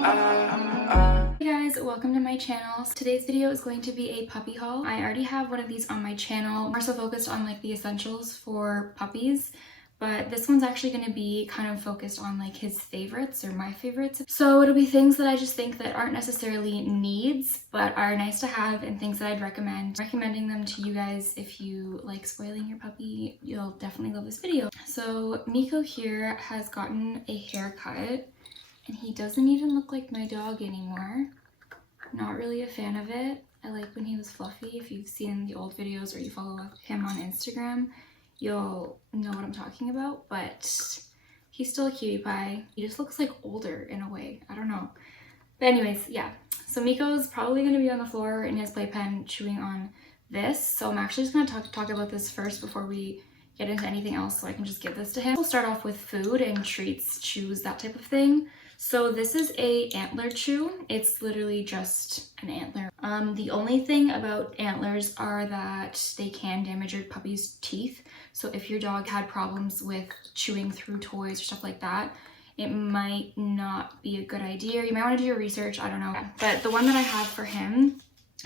Hey guys, welcome to my channel. Today's video is going to be a puppy haul. I already have one of these on my channel, more so focused on like the essentials for puppies, but this one's actually going to be kind of focused on like his favorites or my favorites. So it'll be things that I just think that aren't necessarily needs, but are nice to have, and things that I'd recommending them to you guys. If you like spoiling your puppy, you'll definitely love this video. So Miko here has gotten a haircut. And he doesn't even look like my dog anymore. Not really a fan of it. I like when he was fluffy. If you've seen the old videos or you follow him on Instagram, you'll know what I'm talking about. But he's still a cutie pie. He just looks like older in a way. I don't know. But anyways, yeah. So Miko's probably going to be on the floor in his playpen chewing on this. So I'm actually just going to talk about this first before we get into anything else, so I can just give this to him. We'll start off with food and treats, chews, that type of thing. So this is a antler chew. It's literally just an antler. The only thing about antlers are that they can damage your puppy's teeth. So if your dog had problems with chewing through toys or stuff like that, it might not be a good idea. You might want to do your research, I don't know. But the one that I have for him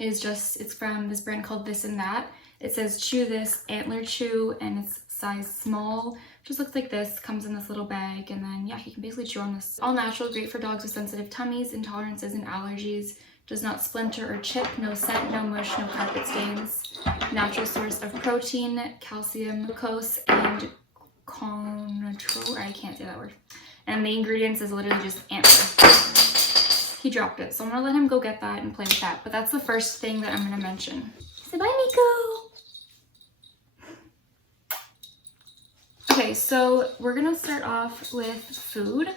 is it's from this brand called This and That. It says chew this antler chew, and it's size small. Just looks like this, comes in this little bag, and then yeah, you can basically chew on this. All natural, great for dogs with sensitive tummies, intolerances, and allergies. Does not splinter or chip, no scent, no mush, no carpet stains. Natural source of protein, calcium, glucose, and contro. I can't say that word. And the ingredients is literally just antler. He dropped it, so I'm gonna let him go get that and play with that. But that's the first thing that I'm gonna mention. Say bye, Miko. Okay, so we're gonna start off with food.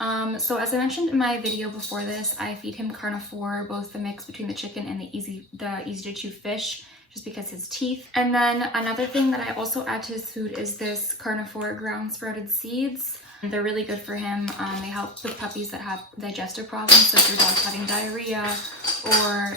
So as I mentioned in my video before this, I feed him carnivore, both the mix between the chicken and the easy to chew fish, just because his teeth. And then another thing that I also add to his food is this carnivore ground sprouted seeds. They're really good for him. They help with puppies that have digestive problems. So if your dog's having diarrhea, or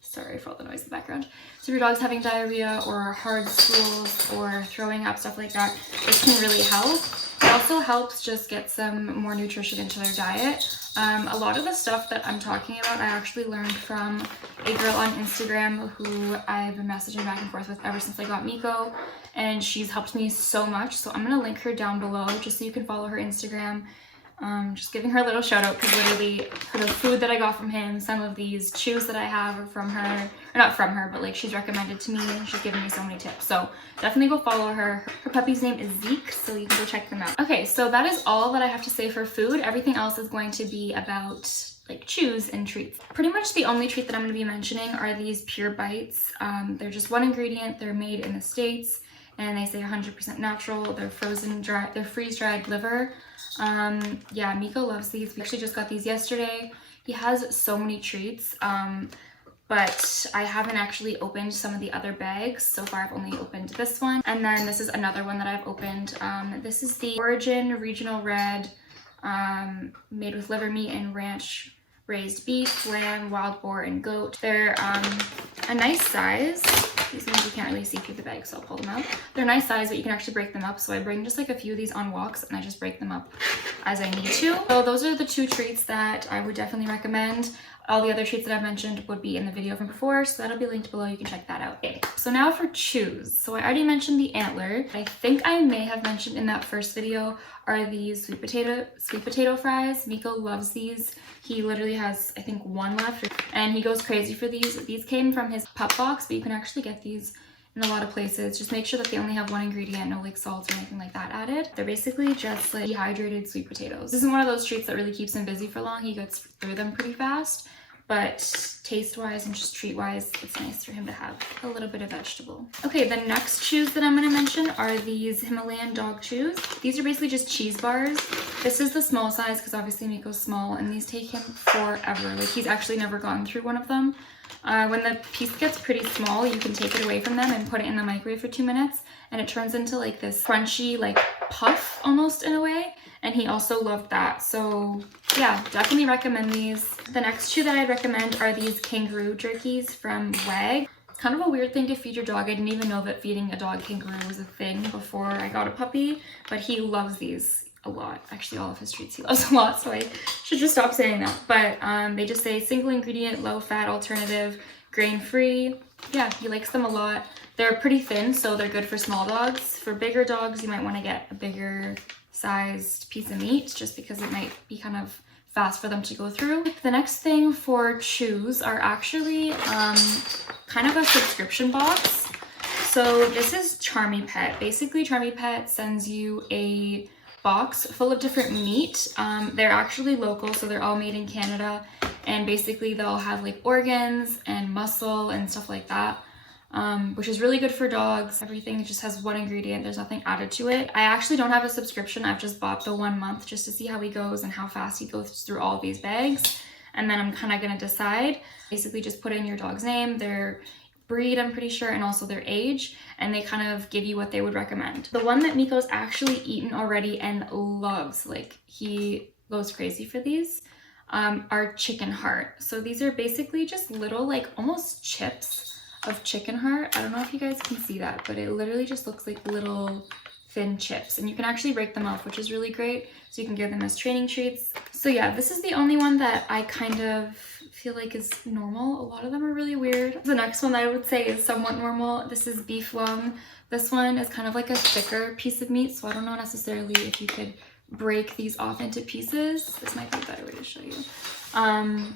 sorry for all the noise in the background. So if your dog's having diarrhea or hard stools or throwing up, stuff like that, it can really help. It also helps just get some more nutrition into their diet. A lot of the stuff that I'm talking about, I actually learned from a girl on Instagram who I've been messaging back and forth with ever since I got Miko, and she's helped me so much. So I'm gonna link her down below just so you can follow her Instagram. Just giving her a little shout out, because literally for the food that I got from him, some of these chews that I have are from her, or not from her, but like she's recommended to me, and she's given me so many tips. So definitely go follow her. Her puppy's name is Zeke, so you can go check them out. Okay, so that is all that I have to say for food. Everything else is going to be about like chews and treats. Pretty much the only treat that I'm going to be mentioning are these Pure Bites. They're just one ingredient. They're made in the States, and they say 100% natural. They're they're freeze-dried liver. Yeah, Miko loves these. We actually just got these yesterday. He has so many treats, but I haven't actually opened some of the other bags. So far I've only opened this one, and then this is another one that I've opened. This is the Origin Regional Red, made with liver meat and ranch raised beef, lamb, wild boar, and goat. They're a nice size. These ones you can't really see through the bag, so I'll pull them out. They're a nice size, but you can actually break them up. So I bring just like a few of these on walks, and I just break them up as I need to. So those are the two treats that I would definitely recommend. All the other treats that I've mentioned would be in the video from before, so that'll be linked below. You can check that out. Okay, so now for chews. So I already mentioned the antler. I think I may have mentioned in that first video are these sweet potato fries. Miko loves these. He literally has, I think, one left, and he goes crazy for these. These came from his pup box, but you can actually get these in a lot of places. Just make sure that they only have one ingredient, no like salt or anything like that added. They're basically just like dehydrated sweet potatoes. This isn't one of those treats that really keeps him busy for long. He gets through them pretty fast, but taste-wise and just treat-wise, it's nice for him to have a little bit of vegetable. Okay, the next chews that I'm gonna mention are these Himalayan dog chews. These are basically just cheese bars. This is the small size, because obviously Miko's small, and these take him forever. Like, he's actually never gone through one of them. When the piece gets pretty small, you can take it away from them and put it in the microwave for 2 minutes, and it turns into like this crunchy like puff almost in a way, and he also loved that. So yeah, definitely recommend these. The next two that I'd recommend are these kangaroo jerkies from WAG. It's kind of a weird thing to feed your dog. I didn't even know that feeding a dog kangaroo was a thing before I got a puppy, but he loves these. a lot. Actually, all of his treats he loves a lot, so I should just stop saying that. But they just say single ingredient, low fat alternative, grain free. Yeah, he likes them a lot. They're pretty thin, so they're good for small dogs. For bigger dogs, you might want to get a bigger sized piece of meat just because it might be kind of fast for them to go through. The next thing for chews are actually kind of a subscription box. So this is Charmy Pet. Basically, Charmy Pet sends you a box full of different meat. They're actually local, so they're all made in Canada, and basically they'll have like organs and muscle and stuff like that. Which is really good for dogs. Everything just has one ingredient. There's nothing added to it. I actually don't have a subscription. I've just bought the 1 month just to see how he goes and how fast he goes through all these bags. And then I'm kind of going to decide. Basically just put in your dog's name, their breed, I'm pretty sure, and also their age. And they kind of give you what they would recommend. The one that Miko's actually eaten already and loves, like he goes crazy for these, are chicken heart. So these are basically just little like almost chips of chicken heart. I don't know if you guys can see that, but it literally just looks like little thin chips, and you can actually break them up, which is really great. So you can give them as training treats. So yeah, this is the only one that I kind of feel like is normal. A lot of them are really weird. The next one that I would say is somewhat normal. This is beef lung. This one is kind of like a thicker piece of meat, so I don't know necessarily if you could break these off into pieces. This might be a better way to show you.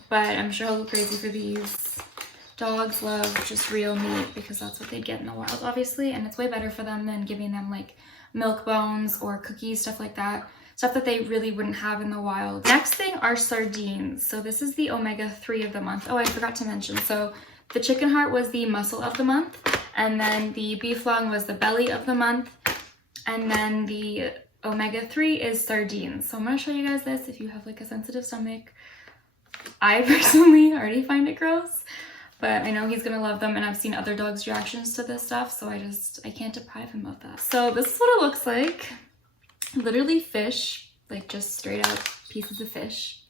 But I'm sure he'll go crazy for these. Dogs love just real meat because that's what they get in the wild, obviously, and it's way better for them than giving them like milk bones or cookies, stuff like that. Stuff that they really wouldn't have in the wild. Next thing are sardines. So this is the omega-3 of the month. Oh, I forgot to mention. So the chicken heart was the muscle of the month, and then the beef lung was the belly of the month, and then the omega-3 is sardines. So I'm gonna show you guys this if you have like a sensitive stomach. I personally already find it gross, but I know he's gonna love them, and I've seen other dogs' reactions to this stuff, so I can't deprive him of that. So this is what it looks like. Literally fish, like just straight out pieces of fish.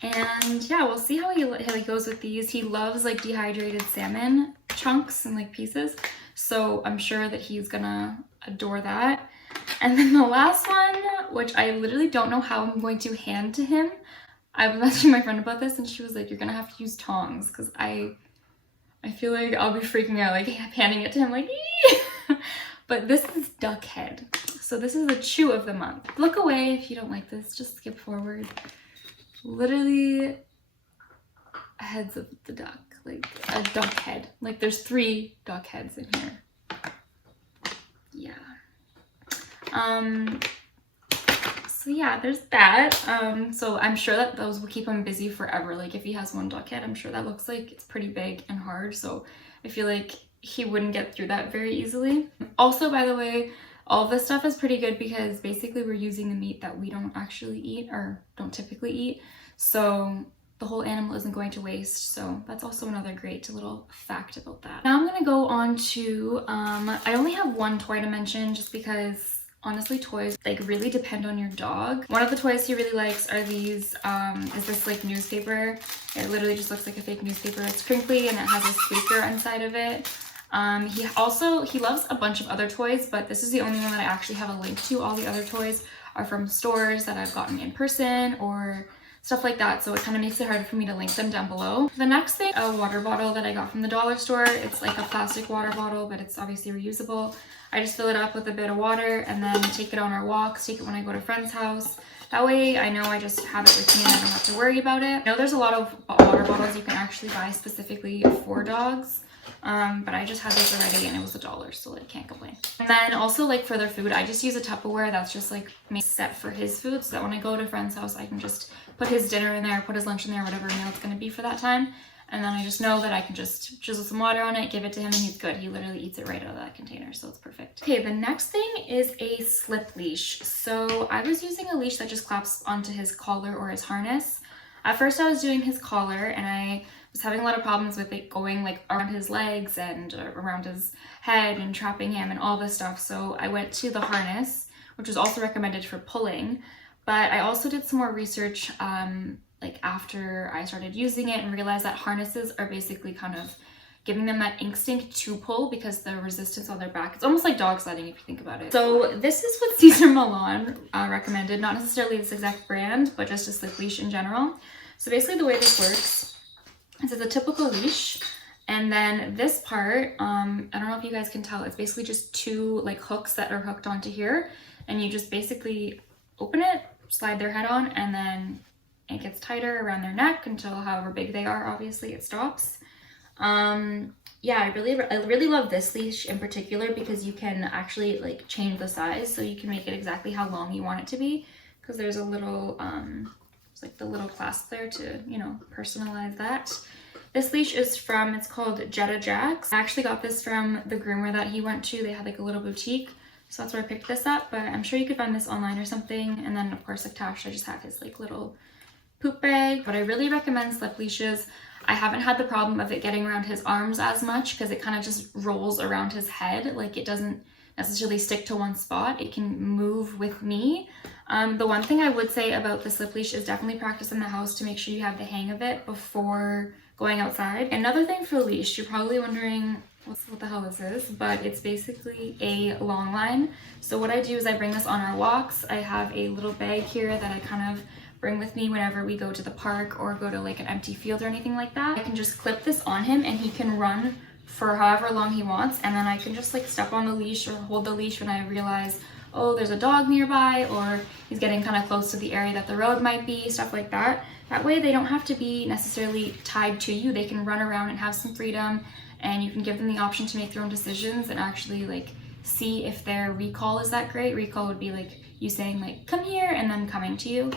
And yeah, we'll see how he goes with these. He loves like dehydrated salmon chunks and like pieces, so I'm sure that he's gonna adore that. And then the last one, which I literally don't know how I'm going to hand to him. I was asking my friend about this, and she was like, you're gonna have to use tongs, because I feel like I'll be freaking out, like handing it to him, like, ee! But this is duck head. So this is the chew of the month. Look away if you don't like this, just skip forward. Literally heads of the duck, like a duck head. Like there's 3 duck heads in here. Yeah. So yeah, there's that. So I'm sure that those will keep him busy forever. Like if he has 1 duck head, I'm sure that looks like it's pretty big and hard. So I feel like he wouldn't get through that very easily. Also, by the way, all of this stuff is pretty good because basically we're using the meat that we don't actually eat or don't typically eat. So the whole animal isn't going to waste. So that's also another great little fact about that. Now I'm gonna go on to, I only have 1 toy to mention just because honestly toys like really depend on your dog. One of the toys he really likes are these, is this like newspaper. It literally just looks like a fake newspaper. It's crinkly and it has a squeaker inside of it. He loves a bunch of other toys, but this is the only one that I actually have a link to. All the other toys are from stores that I've gotten in person or stuff like that, so it kind of makes it hard for me to link them down below. The next thing, a water bottle that I got from the dollar store. It's like a plastic water bottle, but it's obviously reusable. I just fill it up with a bit of water and then take it on our walks, take it when I go to a friend's house. That way I know I just have it with me and I don't have to worry about it. I know there's a lot of water bottles you can actually buy specifically for dogs. But I just had this already and it was $1, so I can't complain. And then also like for their food, I just use a Tupperware that's just like set for his food, so that when I go to a friend's house, I can just put his dinner in there, put his lunch in there, whatever meal it's gonna be for that time. And then I just know that I can just drizzle some water on it, give it to him, and he's good. He literally eats it right out of that container, so it's perfect. Okay, the next thing is a slip leash. So I was using a leash that just claps onto his collar or his harness. At first I was doing his collar and I was having a lot of problems with it going like around his legs and around his head and trapping him and all this stuff. So I went to the harness, which was also recommended for pulling. But I also did some more research like after I started using it and realized that harnesses are basically kind of giving them that instinct to pull because the resistance on their back, it's almost like dog sledding if you think about it. So this is what Cesar Millan recommended, not necessarily this exact brand, but just a slip leash in general. So basically the way this works is it's a typical leash, and then this part, I don't know if you guys can tell, it's basically just two like hooks that are hooked onto here, and you just basically open it, slide their head on, and then it gets tighter around their neck until however big they are, obviously it stops. Yeah, I really love this leash in particular because you can actually like change the size, so you can make it exactly how long you want it to be, because there's a little it's like the little clasp there to, you know, personalize that. This leash is from, it's called Jetta Jax. I actually got this from the groomer that he went to. They had like a little boutique, so that's where I picked this up, but I'm sure you could find this online or something. And then of course like Tash, I just have his like little poop bag. But I really recommend slip leashes. I haven't had the problem of it getting around his arms as much because it kind of just rolls around his head. Like it doesn't necessarily stick to one spot. It can move with me. The one thing I would say about the slip leash is definitely practice in the house to make sure you have the hang of it before going outside. Another thing for a leash, you're probably wondering what the hell this is, but it's basically a long line. So what I do is I bring this on our walks. I have a little bag here that I kind of bring with me whenever we go to the park or go to like an empty field or anything like that. I can just clip this on him and he can run for however long he wants, and then I can just like step on the leash or hold the leash when I realize, oh, there's a dog nearby, or he's getting kind of close to the area that the road might be, stuff like that. That way they don't have to be necessarily tied to you. They can run around and have some freedom, and you can give them the option to make their own decisions and actually like see if their recall is that great. Recall would be like you saying like, come here, and then coming to you.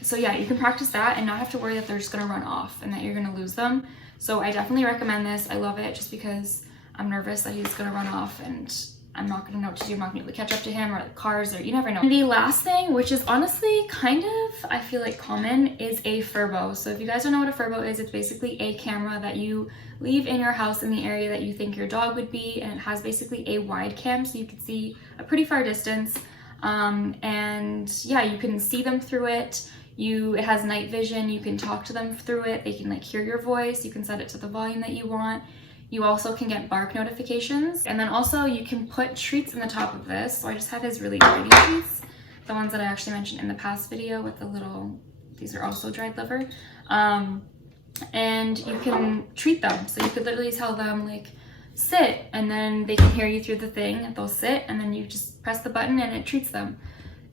So yeah, you can practice that and not have to worry that they're just gonna run off and that you're gonna lose them. So I definitely recommend this. I love it just because I'm nervous that he's gonna run off and I'm not gonna know what to do. I'm not gonna be able to catch up to him, or the cars, or you never know. And the last thing, which is honestly kind of, I feel like common, is a furbo. So if you guys don't know what a furbo is, it's basically a camera that you leave in your house in the area that you think your dog would be, and it has basically a wide cam so you can see a pretty far distance. And yeah, you can see them through it. It has night vision. You can talk to them through it. They can like hear your voice. You can set it to the volume that you want. You also can get bark notifications. And then also you can put treats in the top of this. So I just have his really pretty treats, the ones that I actually mentioned in the past video with the little, these are also dried liver. And you can treat them. So you could literally tell them like, sit, and then they can hear you through the thing. They'll sit, and then you just press the button and it treats them.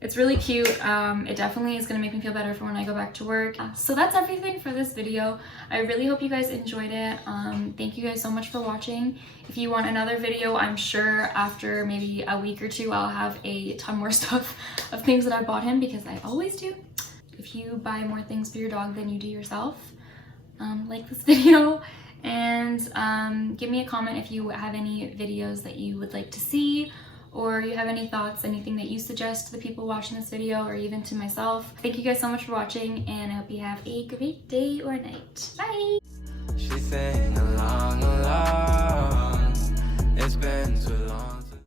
It's really cute. It definitely is going to make me feel better for when I go back to work. So that's everything for this video. I really hope you guys enjoyed it. Thank you guys so much for watching. If you want another video, I'm sure after maybe a week or two, I'll have a ton more stuff of things that I bought him, because I always do. If you buy more things for your dog than you do yourself, like this video. And give me a comment if you have any videos that you would like to see, or you have any thoughts, anything that you suggest to the people watching this video, or even to myself. Thank you guys so much for watching, and I hope you have a great day or night. Bye!